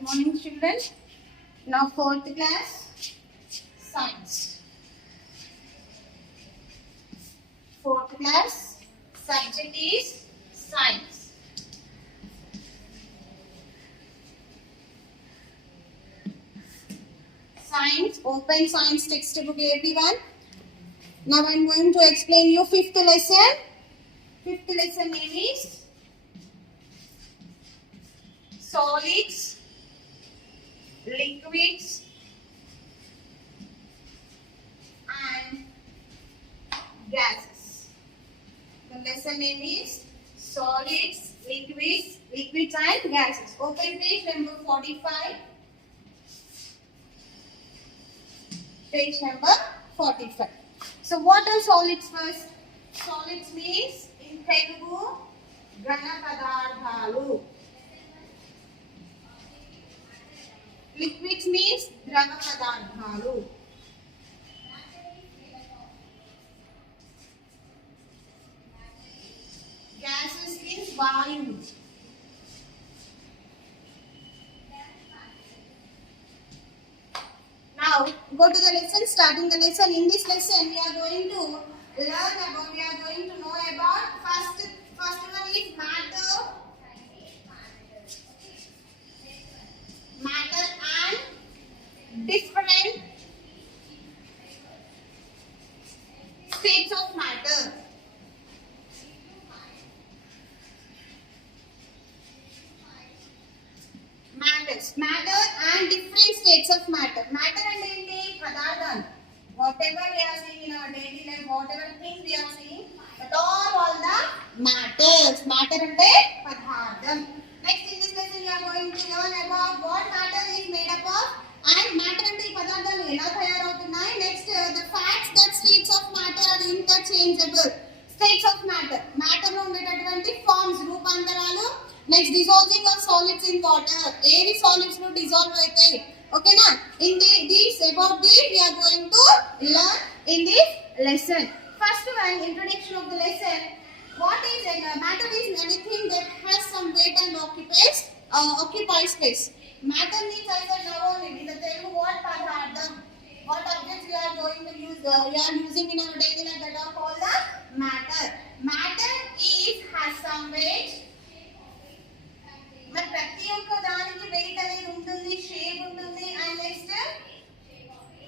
Good morning, children. Now, fourth class, science. Fourth class, subject is science. Science, open science textbook, everyone. Now, I am going to explain you fifth lesson. Fifth lesson name is solids, liquids, and gases. The lesson name is solids, liquids and gases. Open page number 45. Page number 45. So what are solids first? Solids means in Telugu, ghana padarthalu. Liquids means drava padarthalu. Gases means vayus. Now go to the lesson. Starting the lesson. In this lesson we are going to know about first one is matter and different states of matter. Matter and different states of matter. Matter and ఏంటి పదార్థాలు. Whatever we are seeing in our daily life, whatever things we are seeing, that all the matters. Matter అంటే పదార్థం. Next in this lesson we are going to learn about what matter is made up of and matter అంటే ఈ పదార్థాలు ఎలా తయారవుతున్నాయి. Next the facts that states of matter are interchangeable. States of matter. Matter లో ఉండేటటువంటి forms రూపాంతరాలు. Next, dissolving of solids in water. Any solids will dissolve అవుతాయి. Okay na? In this about this we are going to learn in this lesson. First one, introduction of the lesson. What is matter? Is anything that has some weight and occupies space. Matter means either now only in the Telugu what padardham. What objects we are going to use? We are using in our daily life that are called the matter. Matter has some weight. మరి ప్రతి ఒక్క దానికి వెయిట్ అనేది ఉంటుంది, షేప్ ఉంటుంది and next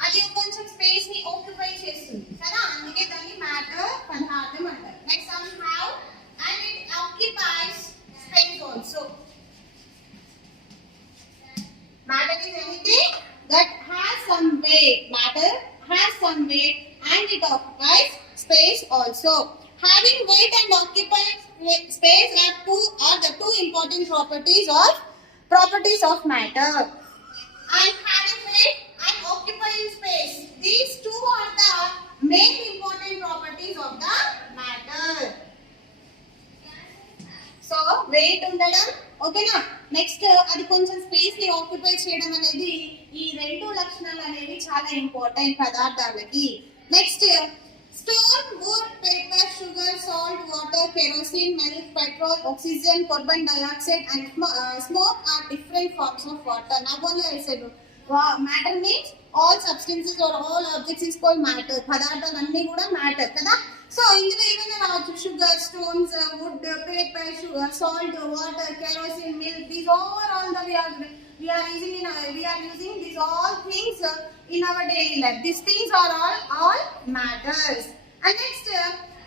అది కొంచెం స్పేస్ ని ఆక్యుపై చేస్తుంది కదా, అందుకే దాన్ని మ్యాటర్ పదార్థం అంటారు. Next some have and it occupies space also. Matter is anything that has some weight. Matter has some weight and it occupies space also. Having weight and occupying space are the two important properties of matter. And having weight and occupying space, these two are the main important properties of the matter. So weight ఉండడం ఓకేనా. నెక్స్ట్ అది కొంచెం స్పేస్ ని ఆక్యుపై చేయడం అనేది ఈ రెండు లక్షణాలు అనేవి చాలా ఇంపార్టెంట్ పదార్థాలకి. Next stone, wood, paper, sugar, salt, water, kerosene, milk, petrol, oxygen, carbon dioxide and smoke are different forms of water. Now only I said matter means all substances or all objects is called matter. Padarthalu anni kuda matter kada. So indulo even sugar, stones, wood, paper, sugar, salt, water, kerosene, milk, these all the we are using these all things in our daily life. These things are all matters. And next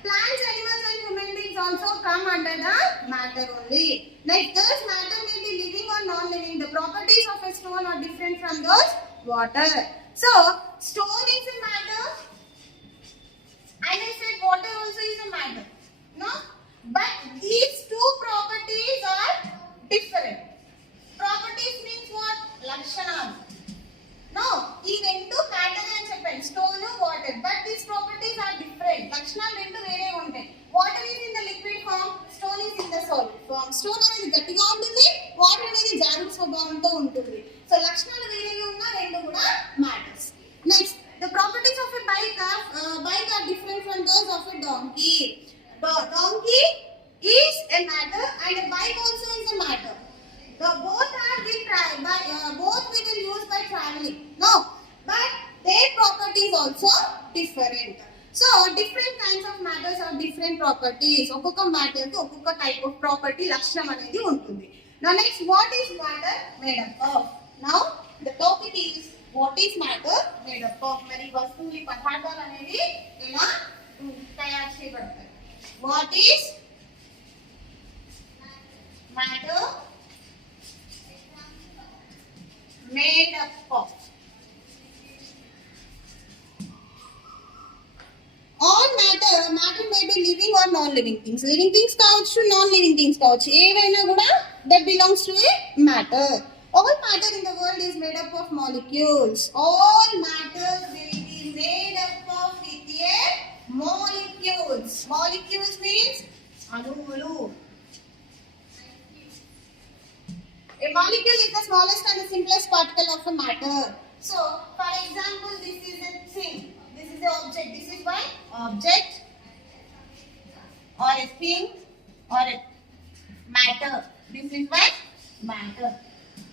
plants, animals and human beings also come under the matter only. Like this matter may be living or non-living. The properties of a stone are different from those water. So stone is a matter and I said water also is a matter. No? But these two properties are different. Properties means what? Lakshanalu. No, ఈ రెండు matter అని చెప్పాను, stone water. But these properties are different. లక్షణాలు రెండు వేరే ఉంటాయి. Water is in the liquid form, stone is in the solid form. Stone అనేది గట్టిగా ఉంటుంది, వాటర్ అనేది జారు స్వభావంతో ఉంటుంది. సో లక్షణాలు వేరేగా ఉన్నా రెండు కూడా matters. Next the properties of a bike or different from those of a donkey. Donkey is a matter and a bike also is a matter. The both are properties, ఒక్కొక్క మ్యాటర్ కి ఒక్కొక్క టైప్ ఆఫ్ ప్రాపర్టీ లక్షణం అనేది ఉంటుంది. Now next, what is matter made up of? Now the topic is what is matter made up of. మరి వస్తువులు పదార్థాలు అనేవి ఎలా తయారు చేయబడతాయి? What is matter made up of? All matter may be living or non-living things. Living things కావచ్చు, non-living things కావచ్చు, ఏవైనా కూడా that belongs to a matter. All matter in the world is made up of molecules. All matter will be made up of with a molecules. Molecules means అణువులు. A molecule is the smallest and the simplest particle of a matter. So, for example, this is a thing. This is the object. This is my object or a thing or a matter. This is my matter.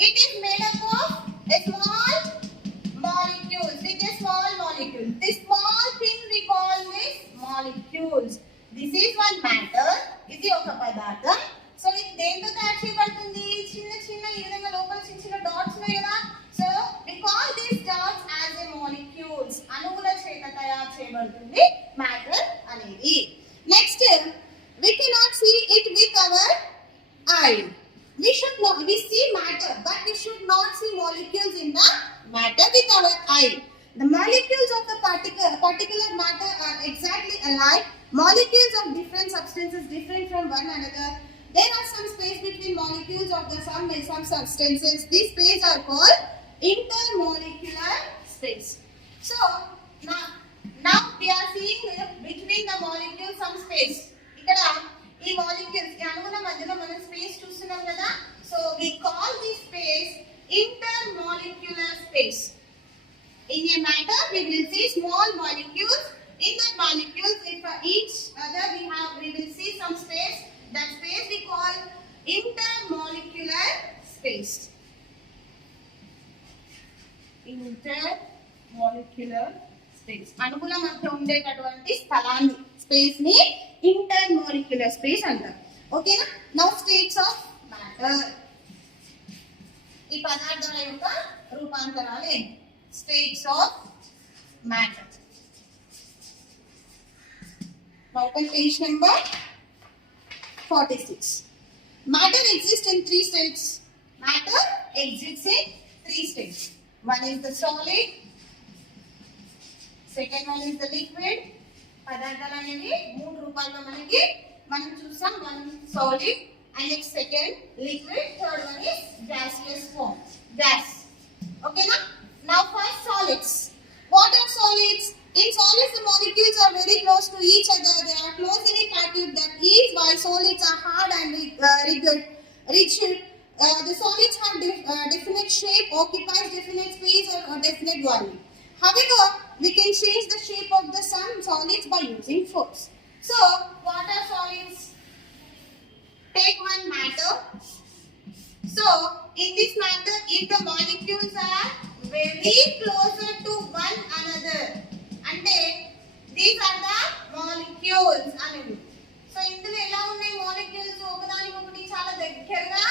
It is made up of a small molecules. With a small molecule. This small thing we call this molecules. This is one matter. ఇది ఒక పదార్థం. సో ఇది దేంతో తయారు చేయబడుతుంది? చిన్న చిన్న ఈ విధంగా లోపల చిన్న చిన్న డాట్స్ ఉన్నాయి కదా. So we call these dots as a molecules. అణువుల చేత తయారు చేయబడుతుంది matter అనేది. Next, we cannot see it with our eye. We see matter, but we should not see molecules in the matter with our eye. The molecules of the particular matter are exactly alike. Molecules of different substances different from one another. There are some space between molecules of the some substances. These space are called intermolecular space. So now we are seeing between the molecules some space. ఇక్కడ ఈ molecules ఈ అణువుల మధ్యలో మనం స్పేస్ చూస్తున్నాం కదా. So we call this space intermolecular space. In a matter we will see small molecules. In that molecules, if for each other we will see some space. That space we call intermolecular space. Intermolecular space. అణువుల మధ్య ఉండేటటువంటి స్థలాన్ని స్పేస్ ని intermolecular space అంటారు. ఓకేనా? Now states of matter. ఈ పదార్థాల యొక్క రూపాంతరాలు ఏంటి? States of matter. Open page number 46. Matter exists in 3 states. Matter exists in 3 states. One is the solid. Second one is the liquid. పదార్థాలు అనేవి 3 రూపాల్లో మనం చూసాం. One solid and next second liquid. Third one is gaseous form. Gas. Okay na? Now first solids. What are solids? In solids, the molecules are very close to each other. They are closely packed. That is why solids are hard and rigid. The solids have definite shape, occupies definite space or definite volume. However, we can change the shape of the some solids by using force. So, what are solids? Take one matter. So, in this matter, if the molecules are very closer to one another, అంటే these are the molecules అనేవి. సో ఇందులో ఎలా ఉన్నాయి molecules? ఒకదానికొకటి చాలా దగ్గరగా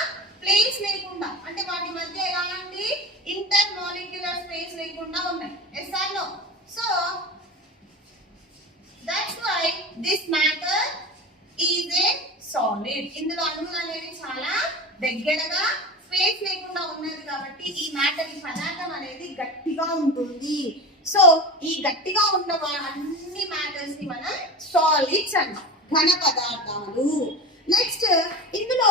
ప్లేస్ లేకుండా, అంటే వాటి మధ్య ఎలాంటి ఇంటర్మోలిక్యులర్ స్పేస్ లేకుండా ఉన్నాయి. yes or no? So that's why this matter is a solid. ఇందులో అణువులు అనేవి చాలా దగ్గరగా స్పేస్ లేకుండా ఉన్నది కాబట్టి ఈ మ్యాటర్, ఈ పదార్థం అనేది గట్టిగా ఉంటుంది. సో ఈ గట్టిగా ఉన్న అన్ని మ్యాటర్స్ ని మనం సాలిడ్స్ అంటాం, ఘన పదార్థాలు. నెక్స్ట్, ఇందులో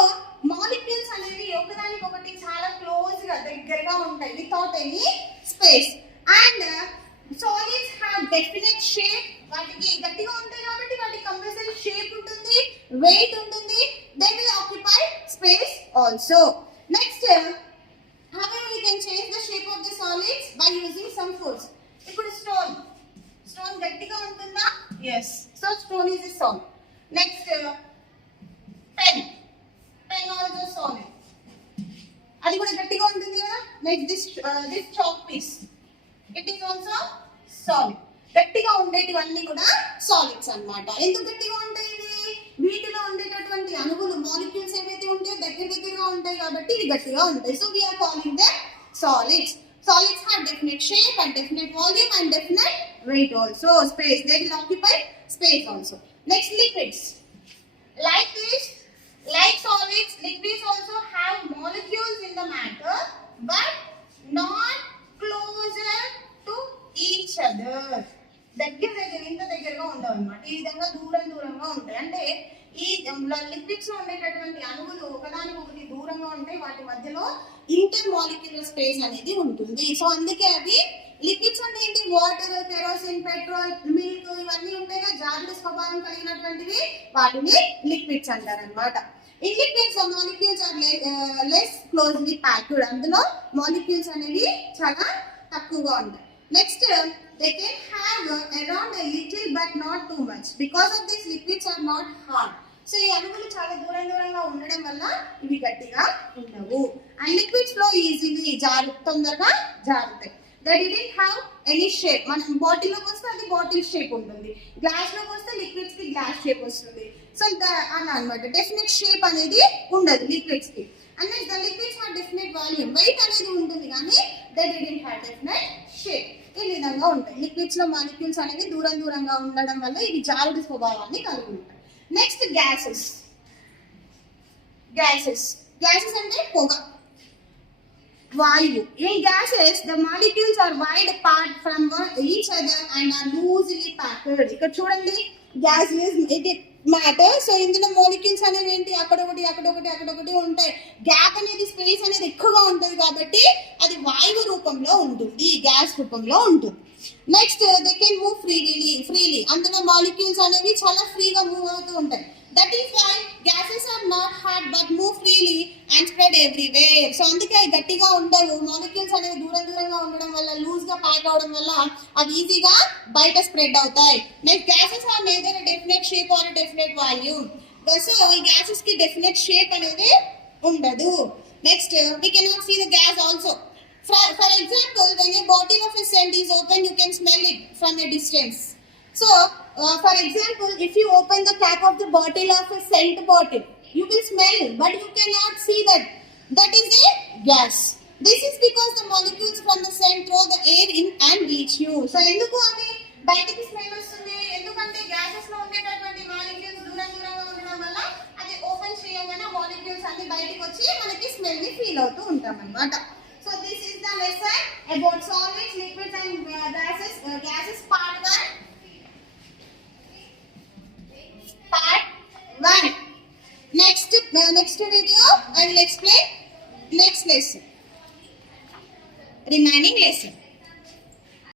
మాలిక్యూల్స్ అనేవి ఒకదానికొకటి చాలా క్లోజ్ గా దగ్గరగా ఉంటాయి without any space. And solids have definite shape. వాటికి గట్టిగా ఉంటాయి కాబట్టి వాటికి కంపల్సరీ షేప్ ఉంటుంది, వెయిట్ ఉంటుంది. They will occupy space also. Next, however we can change the shape of the solids by using some force. ఇప్పుడు స్టోన్ గట్టిగా ఉంటుందా? yes. So stone is a solid. Next, pen also solid. అది కూడా గట్టిగా ఉంటుంది కదా. Next, this chalk piece, it is also solid. గట్టిగా ఉండేటివన్నీ కూడా సాలిడ్స్ అన్నమాట. ఎందుకు గట్టిగా ఉంటాయి ఇవి? వీటి వీటిలో ఉండేటటువంటి అణువులు మాలిక్యూల్స్ ఏవైతే ఉంటాయో దగ్గరగా ఉంటాయి కాబట్టి ఇవి గట్టిగా ఉంటాయి. So we are calling them solids. Solids have definite shape and definite volume and definite weight also. Space, they will occupy space also. Next, liquids. Like this, like solids, liquids also have molecules in the matter, but not closer to each other. ఇంత దగ్గరగా ఉండవు అన్నమాట. ఈ విధంగా దూరంగా ఉంటాయి. అంటే ఈ లిక్విడ్స్ లో ఉండేటటువంటి అణువులు ఒకదానికొకటి దూరంగా ఉంటాయి. వాటి మధ్యలో ఇంటర్ మాలిక్యులర్ స్పేస్ అనేది ఉంటుంది. సో అందుకే అవి లిక్విడ్స్ అంటే ఏంటి, వాటర్, కెరోసిన్, పెట్రోల్, మిల్క్ ఇవన్నీ ఉంటాయి కదా, జారుడు స్వభావం కలిగినటువంటివి, వాటిని లిక్విడ్స్ అంటారు అనమాట. In liquids, the molecules are less closely packed. అందులో మాలిక్యూల్స్ అనేవి చాలా తక్కువగా ఉంటాయి. Next, they can have around a little but not too much. Because of this, liquids are not hard. So ఈ అణువులు చాలా దూరంగా ఉండడం వల్ల ఇవి గట్టిగా ఉండవు. అండ్ లిక్విడ్స్ ఫ్లో ఈజీలీ, తొందరగా జారుతాయి. They didn't have any shape. మనం బాటిల్లోకి వస్తే అది బాటిల్ షేప్ ఉంటుంది, గ్లాస్లోకి వస్తే లిక్విడ్స్ కి గ్లాస్ షేప్ వస్తుంది. సో అలా అనమాట. డెఫినెట్ షేప్ అనేది ఉండదు లిక్విడ్స్ కి. And next, the liquids have definite volume. Weight అనేది ఉంటుంది కానీ they didn't have definite shape. ఈ విధంగా ఉంటాయి. లిక్విడ్స్ లో మాలిక్యూల్స్ అనేవి దూరంగా ఉండడం వల్ల ఇవి జారుడు స్వభావాన్ని కలిగి ఉంటాయి. Next, gases. గ్యాసెస్ అంటే పొగ, వాయువు. In gases, the molecules are wide apart from each other and are loosely packed. ఇక్కడ చూడండి, గ్యాస్ ఇది మ్యాటర్. సో ఇందులో మాలిక్యూల్స్ అనేవి ఏంటి, అక్కడొకటి ఉంటాయి. గ్యాప్ అనేది, స్పేస్ అనేది ఎక్కువగా ఉంటుంది కాబట్టి అది వాయువు రూపంలో ఉంటుంది, గ్యాస్ రూపంలో ఉంటుంది. Next, they can move freely. అందులో మాలిక్యూల్స్ అనేవి చాలా ఫ్రీగా మూవ్ అవుతూ ఉంటాయి. That is why gases are not hard but move freely and spread everywhere. So అందుకే గట్టిగా ఉండవు. మాలిక్యూల్స్ అనేవి దూరంగా ఉండడం వల్ల, లూజ్ గా ప్యాక్ అవడం వల్ల అవి ఈజీగా బయట స్ప్రెడ్ అవుతాయి. Next, gases are neither definite shape or definite volume. So ఈ గ్యాసెస్ కి డెఫినెట్ షేప్ అనేది ఉండదు. Next, we cannot see the gas also. For example, when a bottle of a scent is open, you can smell it from a distance. So, for example, if you open the cap of the bottle of a scent bottle, you will smell, but you cannot see that. That is a gas. This is because the molecules from the scent throw the air in and reach you. So, ఎందుకు అవి బయటికి స్మెల్ వస్తుంది? ఎందుకంటే గ్యాసెస్ లో ఉండేటటువంటి మాలిక్యూల్స్ దూరంగా ఉండడం వల్ల అది ఓపెన్ చేయగానే మాలిక్యూల్స్ అన్ని బయటికి వచ్చి మనకి స్మెల్ ని ఫీల్ అవుతూ ఉంటాం అన్నమాట. So, this is the lesson about solids, liquids and gases part 1. Part 1. Next video I will explain next lesson, remaining lesson.